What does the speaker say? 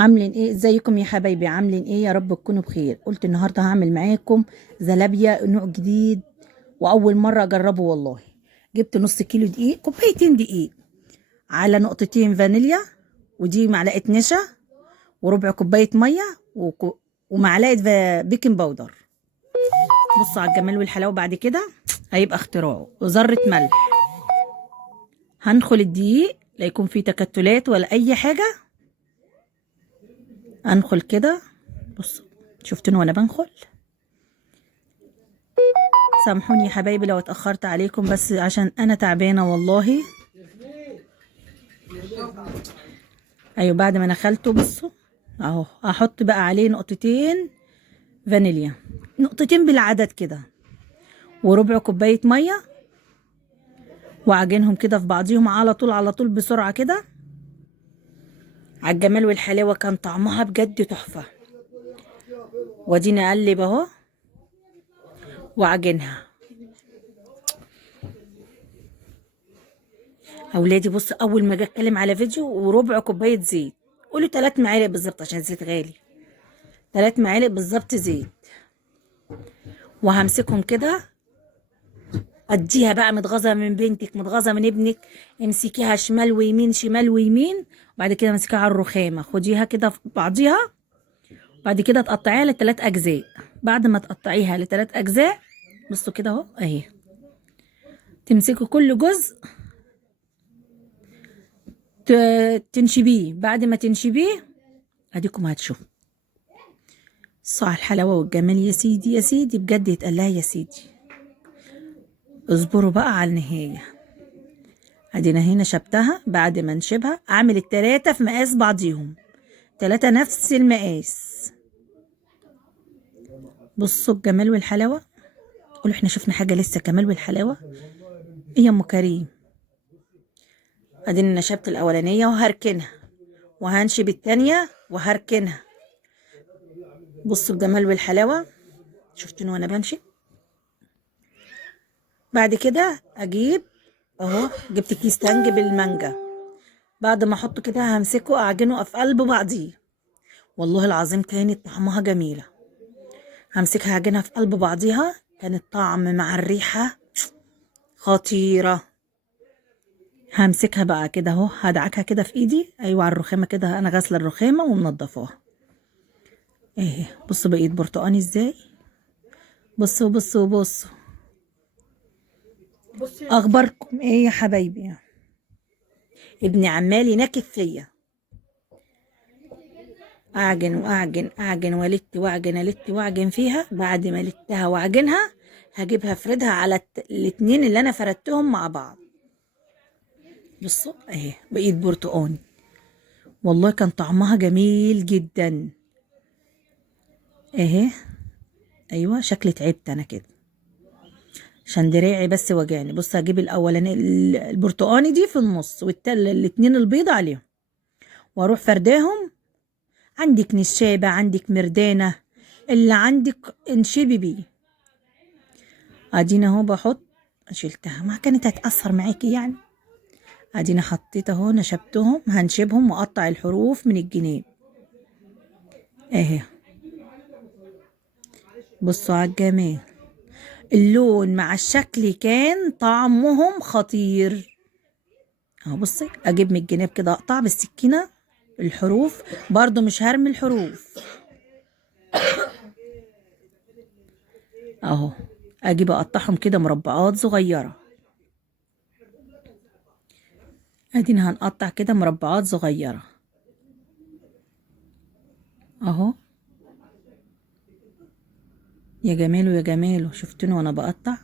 عاملين ايه؟ ازيكم يا حبايبي؟ عاملين ايه؟ يا رب تكونوا بخير. قلت النهارده هعمل معاكم زلابيا نوع جديد واول مره اجربه والله. جبت نص كيلو دقيق، كوبايتين دقيق، على نقطتين فانيليا، ودي معلقه نشا، وربع كوبايه ميه، ومعلقه بيكنج باودر. بصوا على الجمال والحلاوه. بعد كده هيبقى اختراعه وذره ملح. هنخل الدقيق لا يكون فيه تكتلات ولا اي حاجه. انخل كده. بصوا، شفتوني وانا بنخل؟ سامحوني يا حبايبي لو اتأخرت عليكم، بس عشان انا تعبانة والله. ايوه، بعد ما نخلته بصوا اهو، هحط بقى عليه نقطتين فانيليا، نقطتين بالعدد كده، وربع كوباية مية، واعجنهم كده في بعضيهم على طول على طول بسرعة كده. على الجمال والحلاوة، كان طعمها بجد تحفة. واديني اقلب اهو واعجنها. اولادي بص، اول ما اجي اتكلم على فيديو وربع كوباية زيت، قولوا 3 معالق بالظبط عشان الزيت غالي. 3 معالق بالظبط زيت. وهمسكهم كده، اديها بقى متغاظه من بنتك، متغاظه من ابنك، امسكيها شمال ويمين شمال ويمين. وبعد كده امسكيها على الرخامه، خديها كده في بعضيها. بعد كده تقطعيها لثلاث اجزاء. بعد ما تقطعيها لثلاث اجزاء، بصوا كده اهو اهي، تمسكوا كل جزء تنشبيه. بعد ما تنشبيه اديكم هتشوفوا صح الحلاوه والجمال. يا سيدي يا سيدي بجد يتقال لها يا سيدي. اصبروا بقى على النهايه. ادينا هنا شبتها. بعد ما نشبها اعمل التلاتة في مقاس بعضيهم، 3 نفس المقاس. بصوا الجمال والحلاوة. قولوا احنا شفنا حاجة لسه كمال والحلاوة. ايه يا ام كريم؟ اديني نشبت الاولانية وهركنها، وهنشب التانية وهركنها. بصوا الجمال والحلاوة. شفتوني وانا بنشب؟ بعد كده اجيب اهو، جبت كيس تانج بالمانجا. بعد ما احطه كده همسكه اعجنه في قلب بعضيه. والله العظيم كانت طعمها جميلة. همسكها اعجنها في قلب بعضيها، كان الطعم مع الريحة خطيرة. همسكها بقى كده اهو، هدعكها كده في ايدي. ايوه على الرخامة كده، انا غاسلة الرخامة ومنضفاها. ايه بصوا بقيت برتقاني ازاي. بصوا بصوا بصوا. اخباركم ايه يا حبايبي؟ ابني عمال ينكف فيا. اعجن واعجن اعجن والت واعجن الت واعجن فيها. بعد ما لتها واعجنها هجيبها افردها على الاتنين اللي انا فردتهم مع بعض. بصوا اهي بقيت برتقاني. والله كان طعمها جميل جدا. اهي. ايوه شكلي تعبت انا كده عشان دراعي بس وجعني. بص هجيب الاولاني البرتقاني دي في النص، الاتنين البيض عليهم، واروح فرداهم. عندك نشابة، عندك مردانة، اللي عندك انشبي بيه. ادينا اهو بحط. شلتها، ما كانت هتأثر معاكي يعني. ادينا حطيت اهو، نشبتهم. هنشبهم واقطع الحروف من الجناب اهي. بصوا على الجمال، اللون مع الشكل كان طعمهم خطير. اهو بصي، اجيب من الجناب كده اقطع بالسكينة الحروف. برضو مش هرمي الحروف اهو. اجيب اقطعهم كده مربعات صغيرة. ادينا هنقطع كده مربعات صغيرة اهو. يا جماله يا جماله، شفتوني وانا بقطع؟